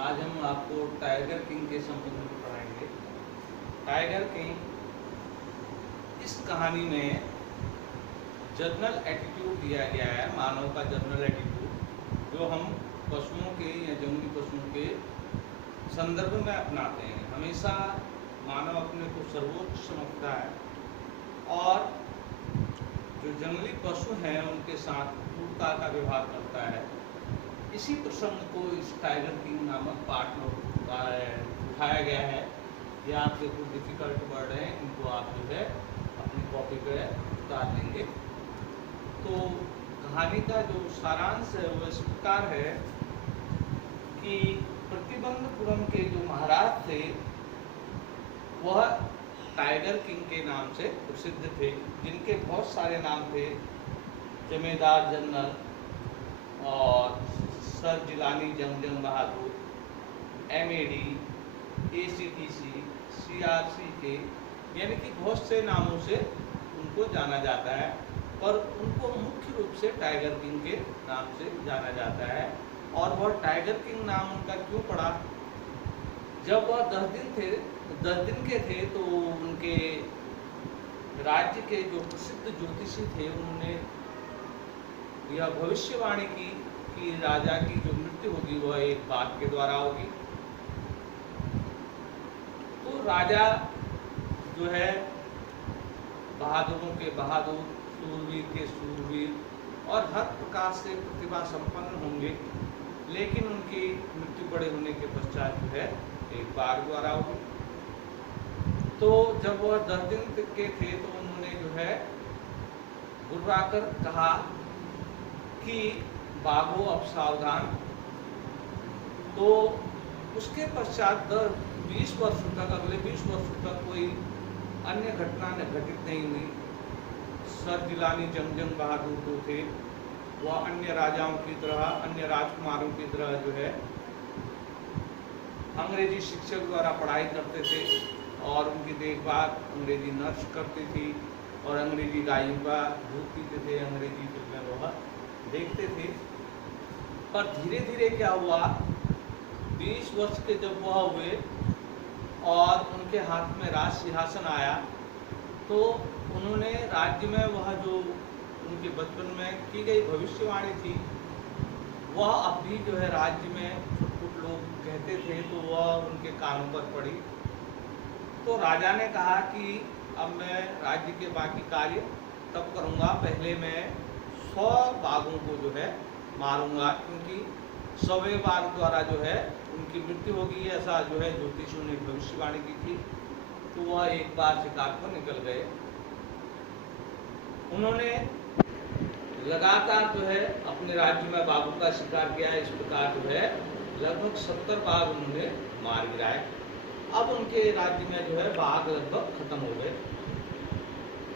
आज हम आपको टाइगर किंग के संबंध में पढ़ाएंगे। टाइगर किंग, इस कहानी में जनरल एटीट्यूड दिया गया है, मानव का जनरल एटीट्यूड, जो हम पशुओं के या जंगली पशुओं के संदर्भ में अपनाते हैं। हमेशा मानव अपने को सर्वोच्च समझता है और जो जंगली पशु हैं उनके साथ क्रूरता का व्यवहार करता है। इसी प्रसंग को इस टाइगर किंग नामक पाठ में उठाया गया है। ये आपके कुछ डिफिकल्ट वर्ड हैं, इनको आप जो है अपनी कॉपी पे उतार लेंगे। तो कहानी का जो सारांश है वो इस प्रकार है कि प्रतिबंधपुरम के जो महाराज थे वह टाइगर किंग के नाम से प्रसिद्ध थे, जिनके बहुत सारे नाम थे। जमींदार जनरल और सर जिलानी जंग बहादुर, MAD, ACTC, CRCK, यानी कि बहुत से नामों से उनको जाना जाता है, पर उनको मुख्य रूप से टाइगर किंग के नाम से जाना जाता है। और वह टाइगर किंग नाम उनका क्यों पड़ा? जब वह 10 दिन के थे तो उनके राज्य के जो प्रसिद्ध ज्योतिषी थे उन्होंने यह भविष्यवाणी की कि राजा की जो मृत्यु होगी वह एक बाघ के द्वारा होगी। तो राजा जो है बहादुरों के बहादुर, सूरवीर के सूरवीर और हर प्रकार से प्रतिभा संपन्न होंगे, लेकिन उनकी मृत्यु बड़े होने के पश्चात जो है एक बाघ द्वारा होगी। तो जब वह 10 दिन के थे तो उन्होंने जो है गुर्राकर कहा कि बाघो अब सावधान। तो उसके पश्चात 20 वर्षों तक, अगले 20 वर्षों तक कोई अन्य घटना घटित नहीं हुई। सर जिलानी जंग बहादुर जो थे वह अन्य राजाओं की तरह, अन्य राजकुमारों की तरह जो है अंग्रेजी शिक्षक द्वारा पढ़ाई करते थे और उनकी देखभाल अंग्रेजी नर्स करती थी और अंग्रेजी गायों का दूध पीते थे, अंग्रेजी फिल्में वह देखते थे। पर धीरे धीरे क्या हुआ, 20 वर्ष के जब वह हुए और उनके हाथ में राज सिंहासन आया, तो उन्होंने राज्य में वह जो उनके बचपन में की गई भविष्यवाणी थी वह अब भी जो है राज्य में कुछ लोग कहते थे तो वह उनके कानों पर पड़ी। तो राजा ने कहा कि अब मैं राज्य के बाकी कार्य तब करूँगा, पहले मैं 100 बाघों को जो है मारूंगा, क्योंकि 100वें बाघ द्वारा जो है उनकी मृत्यु होगी, ऐसा जो है ज्योतिषियों ने भविष्यवाणी की थी। तो वह एक बार शिकार पर निकल गए। उन्होंने लगातार जो है अपने राज्य में बाघों का शिकार किया। इस प्रकार जो है लगभग 70 बाघ उन्होंने मार गिराए। अब उनके राज्य में जो है बाघ लगभग खत्म हो गए।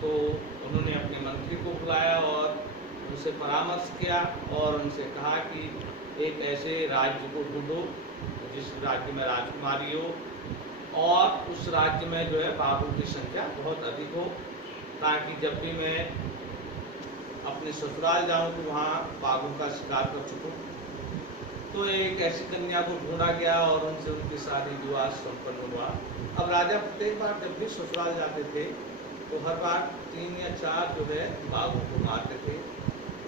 तो उन्होंने अपने मंत्री को बुलाया और उनसे परामर्श किया और उनसे कहा कि एक ऐसे राज्य को ढूंढो जिस राज्य में राजकुमारी हो और उस राज्य में जो है बाघों की संख्या बहुत अधिक हो, ताकि जब भी मैं अपने ससुराल जाऊं तो वहाँ बाघों का शिकार कर सकूं। तो एक ऐसी कन्या को ढूंढा गया और उनसे उनकी शादी विवाह संपन्न हुआ। अब राजा प्रत्येक बार जब भी ससुराल जाते थे तो हर बार 3 या 4 जो है बाघों को मारते थे।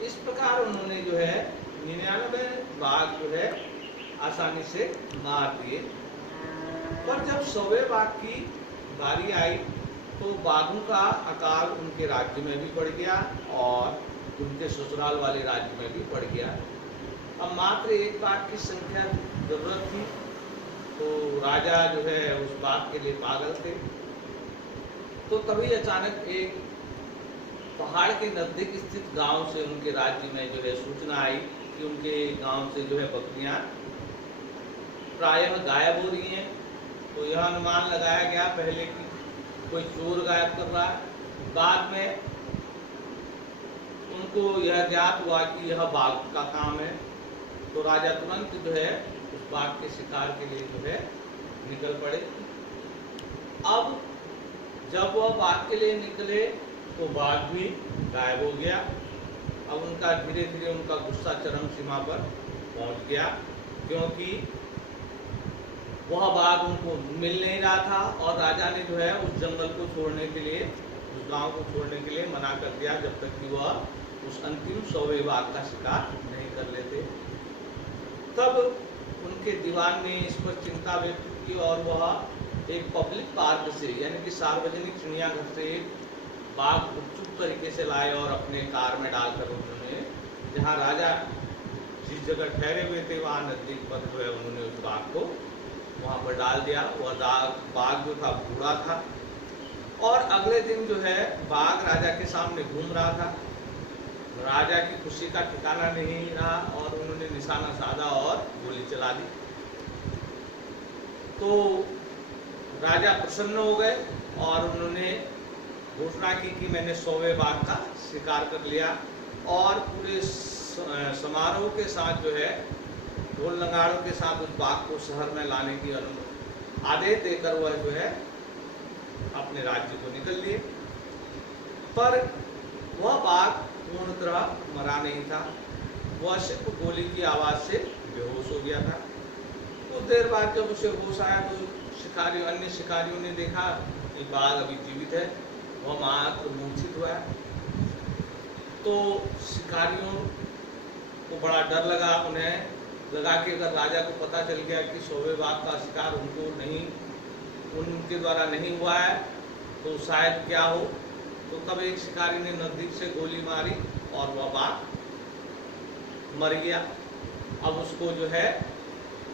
इस प्रकार उन्होंने जो है 99 बाघ जो है आसानी से मार दिए। पर जब 100वें बाघ की बारी आई तो बाघों का आकार उनके राज्य में भी बढ़ गया और उनके ससुराल वाले राज्य में भी बढ़ गया। अब मात्र एक बाघ की संख्या जरूरत थी, तो राजा जो है उस बाघ के लिए पागल थे। तो तभी अचानक एक पहाड़ के नजदीक स्थित गांव से उनके राज्य में जो है सूचना आई कि उनके गांव से जो है बकरियां प्रायः गायब हो रही हैं। तो यह अनुमान लगाया गया पहले कि कोई चोर गायब कर रहा है। बाद में उनको यह ज्ञात हुआ कि यह बाघ का काम है। तो राजा तुरंत जो है उस बाघ के शिकार के लिए जो है निकल पड़े। अब जब वह बाघ के लिए निकले तो बाघ भी गायब हो गया। अब उनका धीरे धीरे उनका गुस्सा चरम सीमा पर पहुंच गया, क्योंकि वह बाघ उनको मिल नहीं रहा था और राजा ने जो है उस जंगल को छोड़ने के लिए, उस गांव को छोड़ने के लिए मना कर दिया जब तक कि वह उस अंतिम 100वें बाघ का शिकार नहीं कर लेते। तब उनके दीवान ने इस पर चिंता व्यक्त की और वह एक पब्लिक पार्क से, यानी कि सार्वजनिक चिड़ियाघर से बाघ गुपचुप तरीके से लाए और अपने कार में डालकर उन्होंने, जहाँ राजा जिस जगह ठहरे हुए थे वहाँ नजदीक पर जो है उन्होंने उस बाघ को वहाँ पर डाल दिया। वह बाघ जो था बूढ़ा था और अगले दिन जो है बाघ राजा के सामने घूम रहा था। राजा की खुशी का ठिकाना नहीं रहा और उन्होंने निशाना साधा और गोली चला दी। तो राजा प्रसन्न हो गए और उन्होंने घोषणा की कि मैंने 100वें बाघ का शिकार कर लिया और पूरे समारोह के साथ जो है ढोल नगाड़ों के साथ उस बाघ को शहर में लाने की आदेश देकर वह जो है अपने राज्य को निकल लिए। पर वह बाघ पूर्णतः मरा नहीं था, वह सिर्फ गोली की आवाज़ से बेहोश हो गया था। कुछ देर बाद जब उसे होश आया तो अन्य शिकारियों ने देखा कि बाघ अभी जीवित है, वह मात्र मूर्छित हुआ है। तो शिकारियों को बड़ा डर लगा, उन्हें लगा कि अगर राजा को पता चल गया कि 100वें बाघ का शिकार उनके द्वारा नहीं हुआ है तो शायद क्या हो। तो तब एक शिकारी ने नजदीक से गोली मारी और वह बाघ मर गया। अब उसको जो है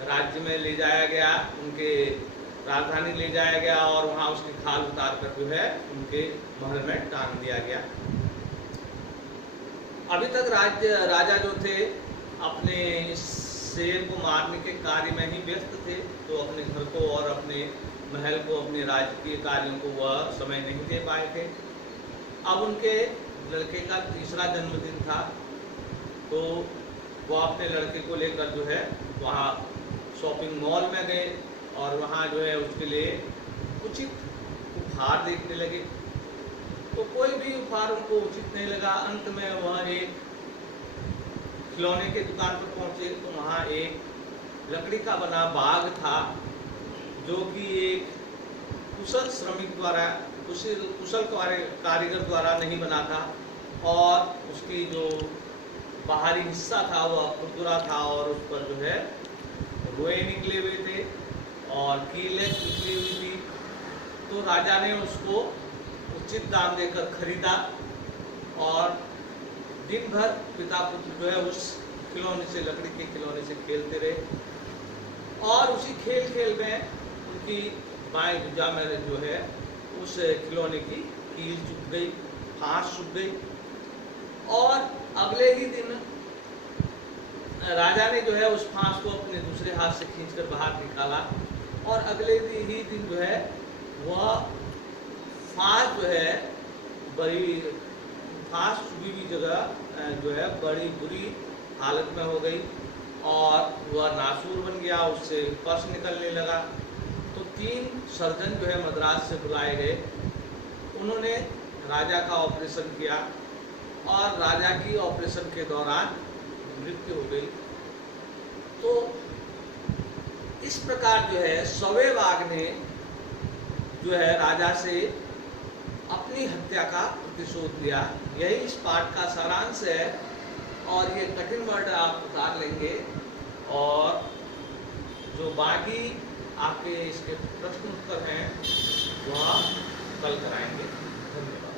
राज्य में ले जाया गया, उनके राजधानी ले जाया गया और वहाँ उसकी खाल उतार कर जो है उनके महल में टांग दिया गया। अभी तक राजा जो थे अपने इस शेर को मारने के कार्य में ही व्यस्त थे, तो अपने घर को और अपने महल को, अपने राजकीय कार्यों को वह समय नहीं दे पाए थे। अब उनके लड़के का तीसरा जन्मदिन था, तो वह अपने लड़के को लेकर जो है वहाँ शॉपिंग मॉल में गए और वहाँ जो है उसके लिए उचित उपहार देखने लगे। तो कोई भी उपहार उनको उचित नहीं लगा। अंत में वह एक खिलौने के दुकान पर पहुँचे तो वहाँ एक लकड़ी का बना बाघ था जो कि एक कुशल श्रमिक द्वारा, कुशल कारीगर द्वारा नहीं बना था और उसकी जो बाहरी हिस्सा था वह खुरदुरा था और उस पर जो है रोए निकले हुए थे और कीलें निकली हुई थी। तो राजा ने उसको उचित दाम देकर खरीदा और दिन भर पिता पुत्र जो है उस खिलौने से, लकड़ी के खिलौने से खेलते रहे और उसी खेल में उनकी बाएं भुजा में जो है उस खिलौने की कील चुभ गई, फांस चुभ गई और अगले ही दिन राजा ने जो है उस फांस को अपने दूसरे हाथ से खींचकर बाहर निकाला और अगले ही दिन जो है वह फांस जो है बड़ी फांस चुभी हुई जगह जो है बड़ी बुरी हालत में हो गई और वह नासूर बन गया, उससे पस निकलने लगा। तो 3 सर्जन जो है मद्रास से बुलाए गए, उन्होंने राजा का ऑपरेशन किया और राजा की ऑपरेशन के दौरान मृत्यु हो गई। तो इस प्रकार जो है 100वें बाघ ने जो है राजा से अपनी हत्या का प्रतिशोध लिया। यही इस पाठ का सारांश है और ये कठिन वर्ड आप उतार लेंगे और जो बाकी आपके इसके प्रश्न उत्तर हैं वह कल कराएंगे। धन्यवाद।